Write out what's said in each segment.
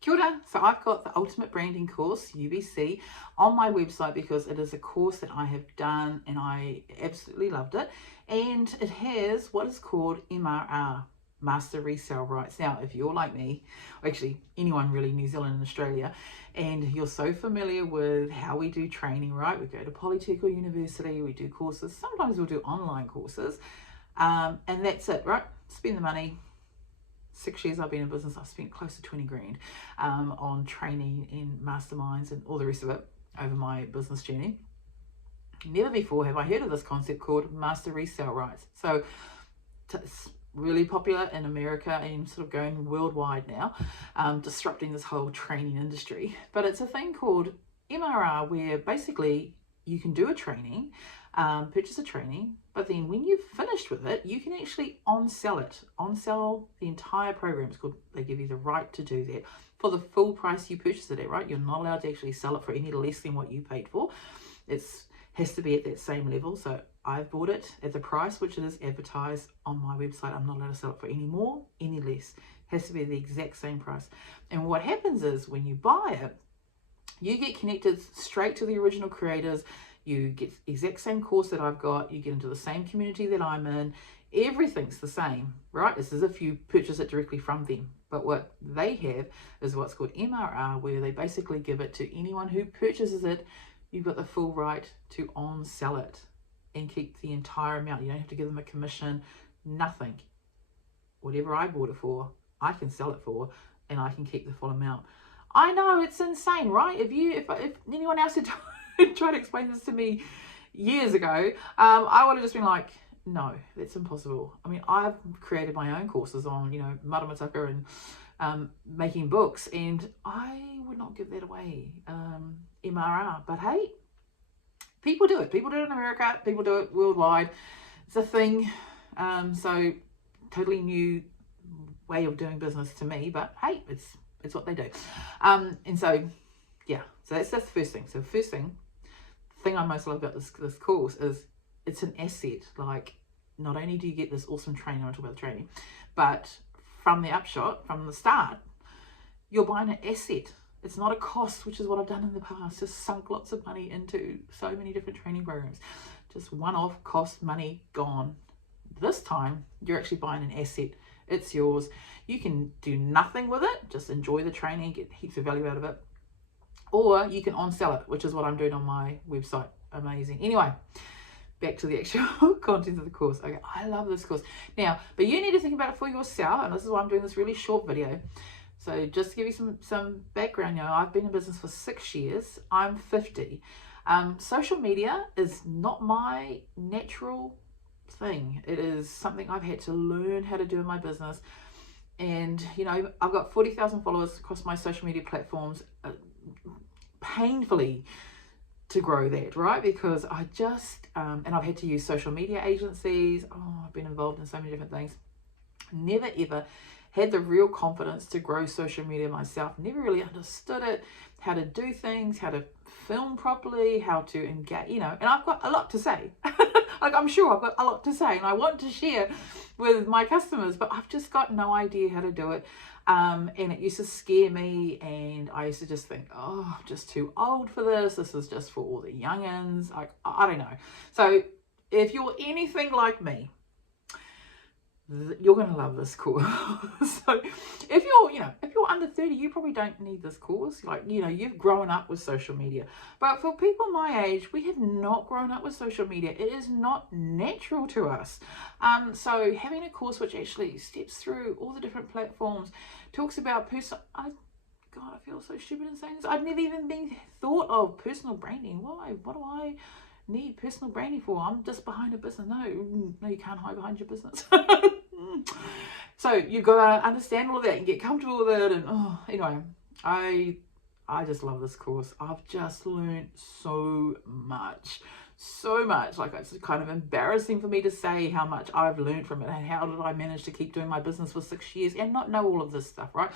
Kia ora. So I've got the Ultimate Branding course, UBC, on my website because it is a course that I have done and I absolutely loved it. And it has what is called MRR, Master Resale Rights. Now, if you're like me, actually anyone really, New Zealand and Australia, and you're so familiar with how we do training, right? We go to Polytech or university, we do courses, sometimes we'll do online courses, and that's it, right? Spend the money. 6 years I've been in business, I've spent close to 20 grand on training in masterminds and all the rest of it over my business journey. Never before have I heard of this concept called Master Resale Rights. So it's really popular in America and sort of going worldwide now, disrupting this whole training industry. But it's a thing called MRR where basically you can do a training, purchase a training, but then when you've finished with it, you can actually on-sell it, on-sell the entire program. It's called, they give you the right to do that for the full price you purchased it at, right? You're not allowed to actually sell it for any less than what you paid for. It has to be at that same level. So I've bought it at the price which it is advertised on my website. I'm not allowed to sell it for any more, any less. It has to be the exact same price. And what happens is when you buy it, you get connected straight to the original creators. You get the exact same course that I've got. You get into the same community that I'm in. Everything's the same, right? It's as if you purchase it directly from them. But what they have is what's called MRR, where they basically give it to anyone who purchases it. You've got the full right to on-sell it and keep the entire amount. You don't have to give them a commission, nothing. Whatever I bought it for, I can sell it for, and I can keep the full amount. I know, it's insane, right? If anyone else had tried to explain this to me years ago, I would have just been like, no, that's impossible. I mean, I've created my own courses on, maramataka and making books, and I would not give that away, MRR. But hey, people do it. People do it in America. People do it worldwide. It's a thing. So totally new way of doing business to me, but hey, it's what they do. And so, yeah, so that's the first thing. So the first thing I most love about this course is it's an asset. Like, not only do you get this awesome training, I'll talk about the training, but from the upshot, from the start, you're buying an asset. It's not a cost, which is what I've done in the past. Just sunk lots of money into so many different training programs. Just one-off cost, money gone. This time, you're actually buying an asset. It's yours. You can do nothing with it. Just enjoy the training, get heaps of value out of it. Or you can on-sell it, which is what I'm doing on my website. Amazing. Anyway, back to the actual content of the course. Okay, I love this course. Now, but you need to think about it for yourself, and this is why I'm doing this really short video. So just to give you some background, I've been in business for 6 years. I'm 50. Social media is not my natural thing. It is something I've had to learn how to do in my business. And, I've got 40,000 followers across my social media platforms, painfully to grow that, right? Because I just, and I've had to use social media agencies. Oh, I've been involved in so many different things. Never ever had the real confidence to grow social media myself. Never really understood it, how to do things, how to film properly, how to engage, and I've got a lot to say. Like, I'm sure I've got a lot to say and I want to share with my customers, but I've just got no idea how to do it. And it used to scare me, and I used to just think, oh, I'm just too old for this. This is just for all the youngins. Like, I don't know. So if you're anything like me, you're going to love this course. So if you're under 30, you probably don't need this course. Like, you've grown up with social media. But for people my age, we have not grown up with social media. It is not natural to us. So having a course which actually steps through all the different platforms, talks about God, I feel so stupid in saying this. I'd never even been thought of personal branding. Why? What do I need personal branding for? I'm just behind a business. No, you can't hide behind your business. So you've got to understand all of that and get comfortable with it. And anyway, I just love this course. I've just learned so much. Like, it's kind of embarrassing for me to say how much I've learned from it, and how did I manage to keep doing my business for 6 years and not know all of this stuff, right?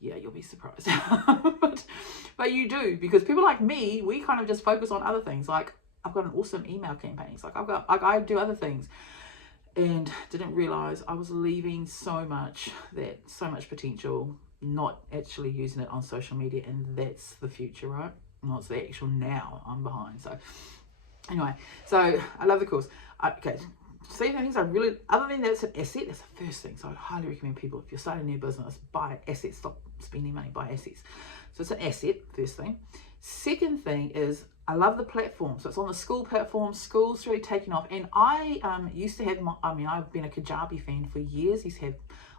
Yeah, you'll be surprised. but you do, because people like me, we kind of just focus on other things. Like, I've got an awesome email campaigns. Like, I do other things, and didn't realize I was leaving so much potential not actually using it on social media, and that's the future, right? Well, it's the actual now I'm behind. So anyway, so I love the course. Okay, see the things I really, other than that, it's an asset. That's the first thing. So I highly recommend people, if you're starting a new business, buy assets. Stop spending money, buy assets. So it's an asset, first thing. Second thing is, I love the platform. So it's on the SKOOL platform. SKOOL's really taken off. And I used to have, I've been a Kajabi fan for years.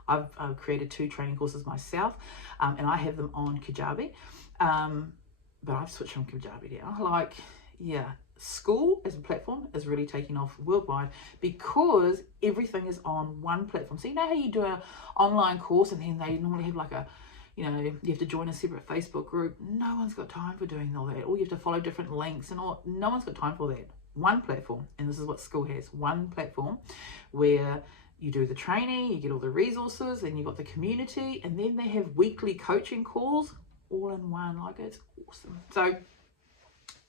I've created 2 training courses myself, and I have them on Kajabi. But I've switched from Kajabi now. SKOOL as a platform is really taking off worldwide because everything is on one platform. So you know how you do an online course and then they normally have like you have to join a separate Facebook group. No one's got time for doing all that. Or you have to follow different links and all. No one's got time for that. One platform, and this is what SKOOL has. One platform where you do the training, you get all the resources, and you've got the community, and then they have weekly coaching calls all in one. Like, it's awesome. So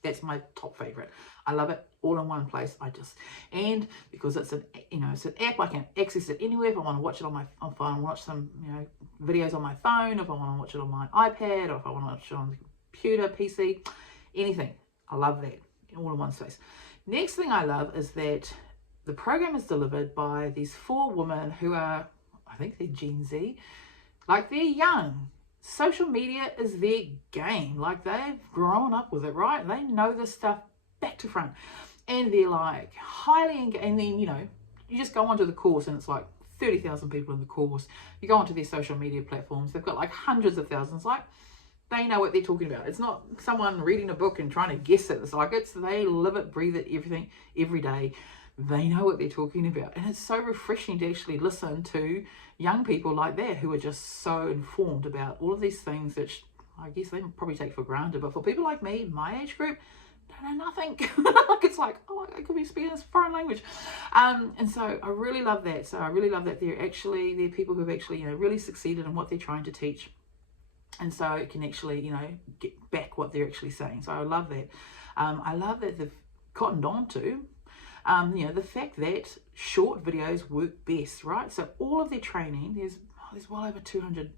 that's my top favorite. I love it all in one place. And because it's an app, I can access it anywhere. If I want to watch it on my phone, watch some videos on my phone, if I want to watch it on my iPad, or if I want to watch it on the computer, PC, anything. I love that, all in one space. Next thing I love is that the program is delivered by these 4 women who are, I think they're Gen Z, like they're young. Social media is their game. Like, they've grown up with it, right? They know this stuff back to front, and they're like highly engaged. And then you just go onto the course and it's like 30,000 people in the course. You go onto their social media platforms, they've got like hundreds of thousands. Like, they know what they're talking about. It's not someone reading a book and trying to guess it. It's like, they live it, breathe it, everything, every day. They know what they're talking about. And it's so refreshing to actually listen to young people like that who are just so informed about all of these things that I guess they probably take for granted. But for people like me, my age group, don't know nothing. Like, it's like, oh, I could be speaking this foreign language. And so I really love that. So I really love that they're people who have actually, really succeeded in what they're trying to teach. And so it can actually, get back what they're actually saying. So I love that. I love that they've cottoned on to the fact that short videos work best, right? So all of their training, there's well over 200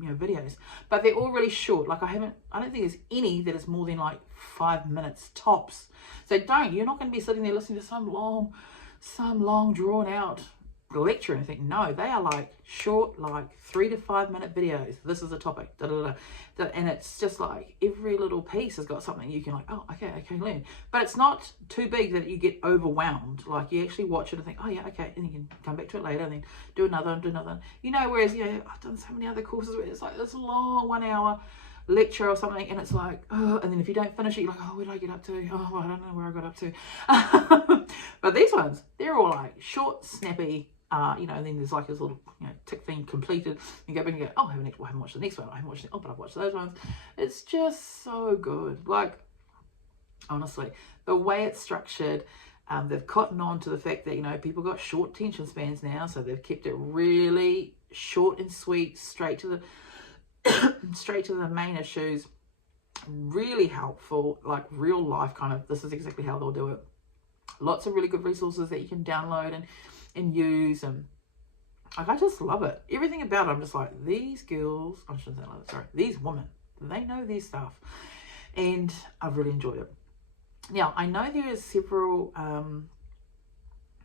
videos, but they're all really short. Like, I don't think there's any that is more than like 5 minutes tops. So you're not going to be sitting there listening to some long drawn out lecture and think, no, they are like short, like 3 to 5 minute videos. This is a topic, and it's just like every little piece has got something you can like, oh, okay, learn. But it's not too big that you get overwhelmed. Like, you actually watch it and think, oh yeah, okay, and you can come back to it later and then do another and do another. Whereas I've done so many other courses where it's like this long 1 hour lecture or something, and it's like, oh, and then if you don't finish it, you're like, oh, where did I get up to? Oh, well, I don't know where I got up to. But these ones, they're all like short, snappy. And then there's like this little tick thing completed. You go back and go, oh, I haven't watched the next one. I haven't watched it. Oh, but I've watched those ones. It's just so good. Like, honestly, the way it's structured, they've cottoned on to the fact that people got short attention spans now, so they've kept it really short and sweet, straight to the main issues. Really helpful, like real life kind of. This is exactly how they'll do it. Lots of really good resources that you can download and use, and like, I just love it. Everything about it, I'm just like, these girls, I shouldn't say love it, sorry, these women, they know their stuff, and I've really enjoyed it. Now, I know there is several,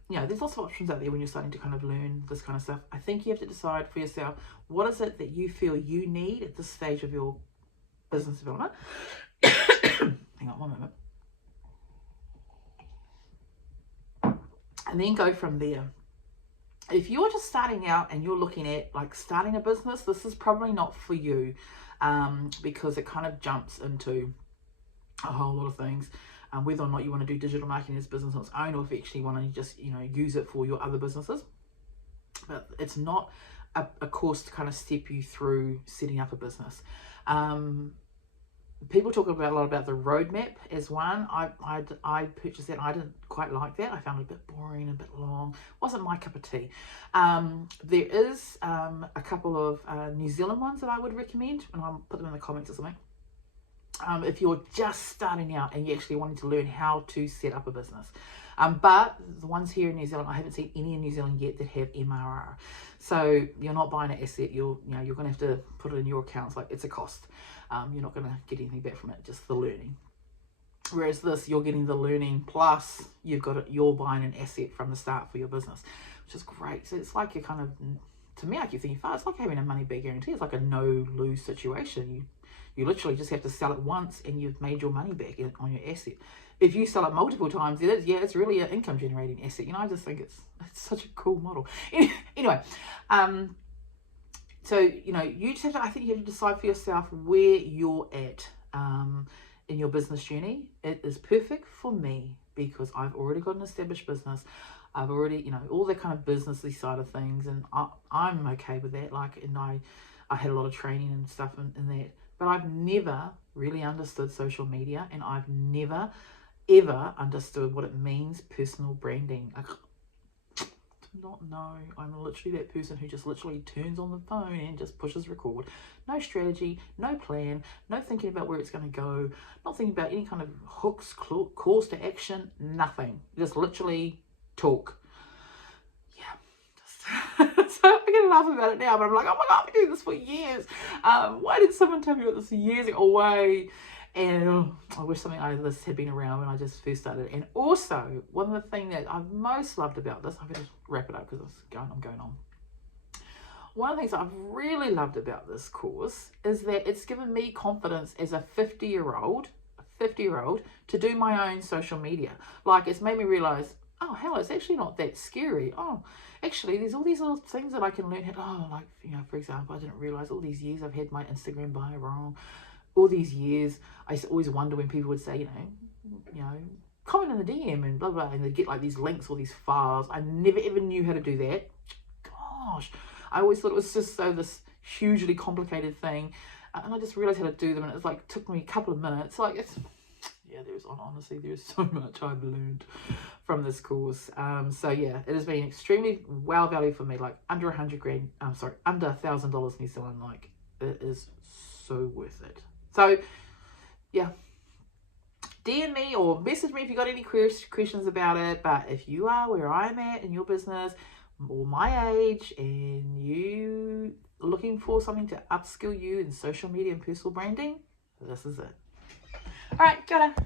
there's lots of options out there when you're starting to kind of learn this kind of stuff. I think you have to decide for yourself, what is it that you feel you need at this stage of your business development? Hang on one moment. And then go from there. If you're just starting out and you're looking at like starting a business, this is probably not for you, because it kind of jumps into a whole lot of things, whether or not you want to do digital marketing as business on its own, or if you actually want to just use it for your other businesses. But it's not a course to kind of step you through setting up a business. People talk a lot about the roadmap as one. I purchased that. I didn't quite like that. I found it a bit boring, a bit long. Wasn't my cup of tea. There is a couple of New Zealand ones that I would recommend, and I'll put them in the comments or something. if you're just starting out and you actually wanting to learn how to set up a business. But the ones here in New Zealand, I haven't seen any in New Zealand yet that have MRR. So you're not buying an asset. You're going to have to put it in your accounts. Like, it's a cost. You're not going to get anything back from it, just the learning. Whereas this, you're getting the learning plus you're buying an asset from the start for your business, which is great. So it's like you're kind of, to me, I keep thinking, it's like having a money back guarantee. It's like a no-lose situation. You literally just have to sell it once and you've made your money back on your asset. If you sell it multiple times, it's really an income generating asset. I just think it's such a cool model. Anyway, so, you just have to, I think you have to decide for yourself where you're at in your business journey. It is perfect for me because I've already got an established business. I've already, all the kind of businessy side of things, and I'm okay with that. And I had a lot of training and stuff in that. But I've never really understood social media, and I've never, ever understood what it means, personal branding. I do not know. I'm literally that person who just literally turns on the phone and just pushes record. No strategy, no plan, no thinking about where it's going to go, not thinking about any kind of hooks, calls to action, nothing. Just literally talk. So I can laugh about it now, but I'm like, oh my God, I've been doing this for years. Why did someone tell me about this years ago? And I wish something like this had been around when I just first started. And also, one of the things that I've most loved about this, I'm going to wrap it up because I'm going on. One of the things I've really loved about this course is that it's given me confidence as a 50-year-old to do my own social media. Like, it's made me realize, oh, hell, it's actually not that scary. Oh, actually, there's all these little things that I can learn. For example, I didn't realize all these years I've had my Instagram bio wrong. All these years, I used to always wonder when people would say, comment in the DM and blah, blah, and they'd get like these links or these files. I never ever knew how to do that. Gosh, I always thought it was just this hugely complicated thing. And I just realized how to do them, and it took me a couple of minutes. Honestly, there's so much I've learned from this course. It has been extremely well valued for me. Like under $1,000 New Zealand. Like, it is so worth it. So yeah, DM me or message me if you got any questions about it. But if you are where I'm at in your business or my age and you looking for something to upskill you in social media and personal branding, this is it. All right, got it.